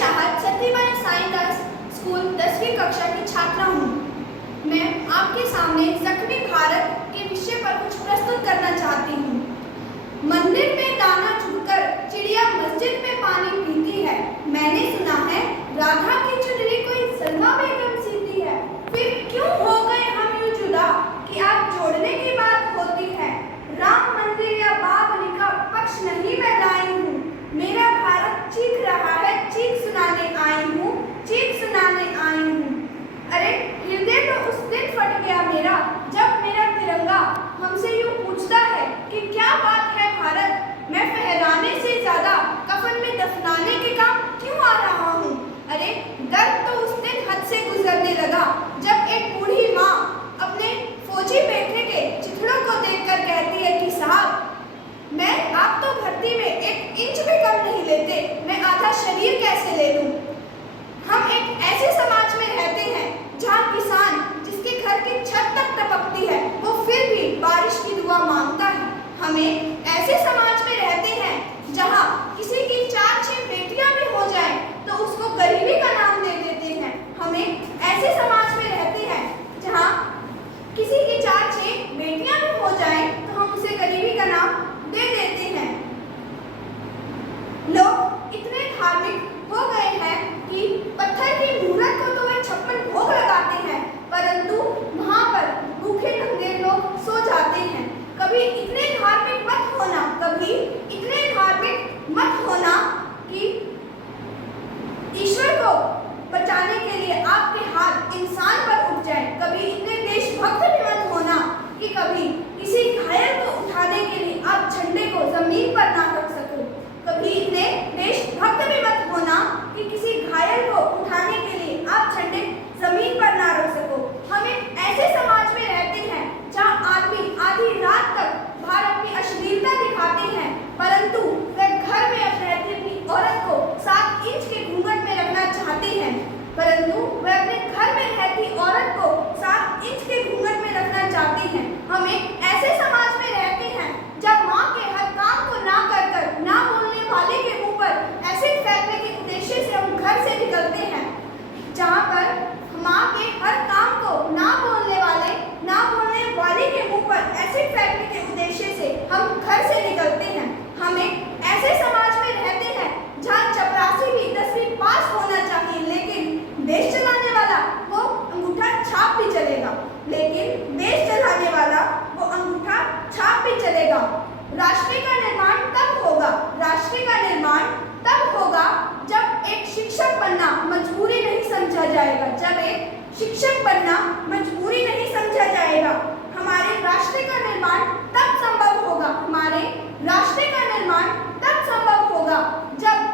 चाहत सत्यबाई साईदास स्कूल 10वीं कक्षा की छात्रा हूँ। मैं आपके सामने जख्मी भारत के विषय पर कुछ प्रस्तुत करना चाहती हूँ। मंदिर में दाना चुनकर चिड़िया मस्जिद में पानी पीती है। मैंने सुना है राधा की चुनरी कोई सलमा बेगम सीती है। फिर क्यों हो गए हम यूं जुदा कि आप जोड़ने की बात होती है। राम मंदिर या बाबरी का पक्ष नहीं मैं लाई हूँ। मेरा भारत चीख रहा है, चीख सुनाने आई हूँ, चीख सुनाने आई हूँ। अरे हृदय तो उस दिन फट गया मेरा जब मेरा तिरंगा हमसे यूं पूछता है कि क्या बात है भारत। मैं फहराने से ज्यादा कफन में दफनाने के काम क्यों आ रहा हूँ। अरे दर्द तो उस दिन हद से गुजरने लगा जब एक बूढ़ी माँ अपने फौजी बेटे के चिथड़ों को देखकर कहती है कि साहब मैं आप तो भर्ती में 1 इंच भी कम नहीं लेते, मैं आधा शरीर कैसे ले लूं। हम एक ऐसे समाज में रहते हैं जहां किसान जिसके घर की छत तक टपकती है वो फिर भी बारिश की दुआ मांगता है। हमें ऐसे समाज में रहते हैं जहां किसी की 4-6 बेटियां भी हो जाएं तो उसको गरीबी का नाम दे देते हैं। हमें ऐसे समाज में रहते हैं जहां किसी की 4-6 बेटियां भी हो जाएं तो हम उसे गरीबी का नाम दे देते हैं। लोग इतने धार्मिक हो गए हैं कि पत्थर की मूर्त को तो वे 56 भोग लगाते हैं, परंतु वहां पर भूखे नंगे लोग सो जाते हैं। कभी इतने धार्मिक मत होना, कभी इतने धार्मिक मत होना कि ईश्वर को बचाने के लिए आपके हाथ इंसान पर उठ जाए। कभी इतने देशभक्त भी मत होना कि कभी किसी घायल को उठाने के लिए आप झंडे को जमीन पर ना रख सको। कभी इतने देशभक्त भी मत होना कि किसी घायल को उठाने के लिए आप झंडे जमीन पर ना रख सको। हम एक ऐसे समाज में रहते हैं जहां आदमी आधी रात तक बाहर अपनी अश्लीलता दिखाते हैं, परंतु वे घर में रहती अपनी औरत को 7 इंच के घूंघट में रखना चाहते हैं, परंतु वे अपने घर में रहती औरत को 7 इंच के घूंघट में रखना चाहती हैं। हम एक ऐसे समाज में रहते हैं जब माँ के हर काम को ना कर ना बोलने वाले के मुंह पर एसिड फेंकने के उद्देश्य से हम घर से निकलते हैं। जहाँ पर माँ के हर काम को ना बोलने वाले के मुंह पर एसिड फेंकने के उद्देश्य से हम घर से निकलते हैं। हम एक ऐसे समाज में रहते हैं जहाँ चपरासी भी 10वीं पास होना चाहिए, लेकिन देश चलाने वाला वो अंगूठा छाप भी चलेगा, लेकिन देश चलाने वाला वो अंगूठा छाप भी चलेगा। राष्ट्र का निर्माण तब होगा, राष्ट्र का निर्माण तब होगा जब एक शिक्षक बनना मजबूरी नहीं समझा जाएगा, जब एक शिक्षक बनना मजबूरी नहीं समझा जाएगा। हमारे राष्ट्र का निर्माण तब संभव होगा, हमारे राष्ट्र का निर्माण तब संभव होगा जब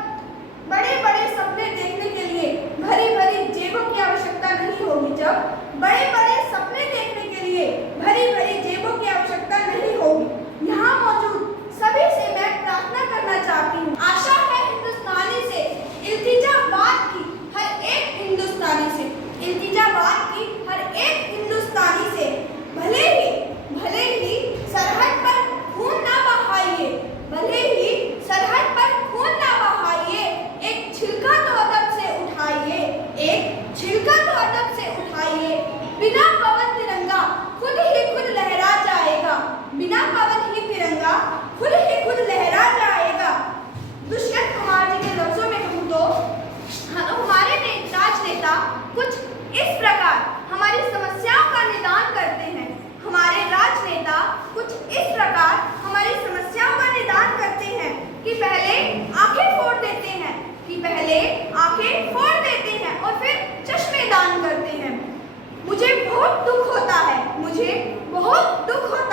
बड़े-बड़े सपने देखने के लिए भरी-भरी जेबों की आवश्यकता नहीं होगी, जब बड़े-बड़े सपने देखने के लिए भरी-भरी जेबों की आवश्यकता नहीं होगी। यहाँ मौजूद सभी से मैं प्रार्थना करना चाहती हूँ। आशा है हिंदुस्तानी से, इल्तिजाबाद की हर एक हिंदुस्तानी से, इल्तिजाबाद की हर एक हिंदुस्तानी से, भले ही सरहद पर खून ना बहाइए, भले ही सरहद पर खून ना बहाइए, एक छिलका तो अदब से उठाइए, एक छिलका तो अदब से उठाइए। बिना पवन तिरंगा खुद ही खुद लहरा जाएगा, बिना पवन ही तिरंगा खुद ही खुद लहरा जाएगा। दुष्यंत कुमार जी के लफ्जों में कहूँ तो हमारे राजनेता कुछ इस प्रकार हमारी समस्याओं का निदान करते हैं। हमारे राजनेता कुछ इस प्रकार हमारी समस्याओं का निदान करते हैं कि पहले आंखें फोड़ देते हैं, और फिर चश्मे दान करते हैं। मुझे बहुत दुख होता है, मुझे बहुत दुख होता है